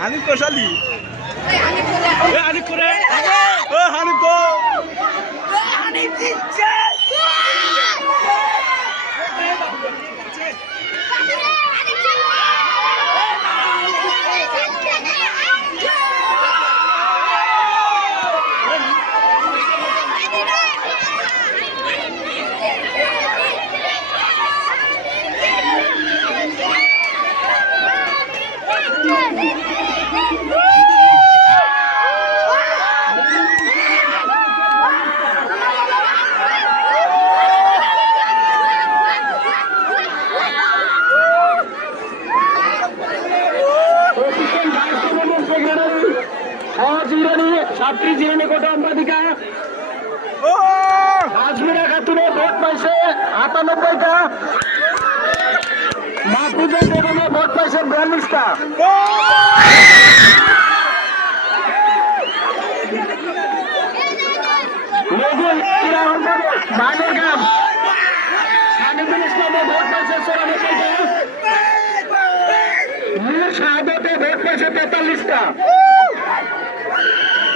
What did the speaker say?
হানিফ কোশালি হানিফ করে হানিফ গো হানিফ দিচ্ছে ছাত্রী জিরানি কোটা অম্বাদিকা আজমিরা খাতুনের ভোট পাইছে ৯৮টা, মাহফুজা বেগমের ভোট পাইছে ৪২টা। বাগেরগ্রাম সানিদুল ইসলামের ভোট পাইছে ৯৪টা, মীর শাহাদতের ভোট পাইছে ৪৩টা।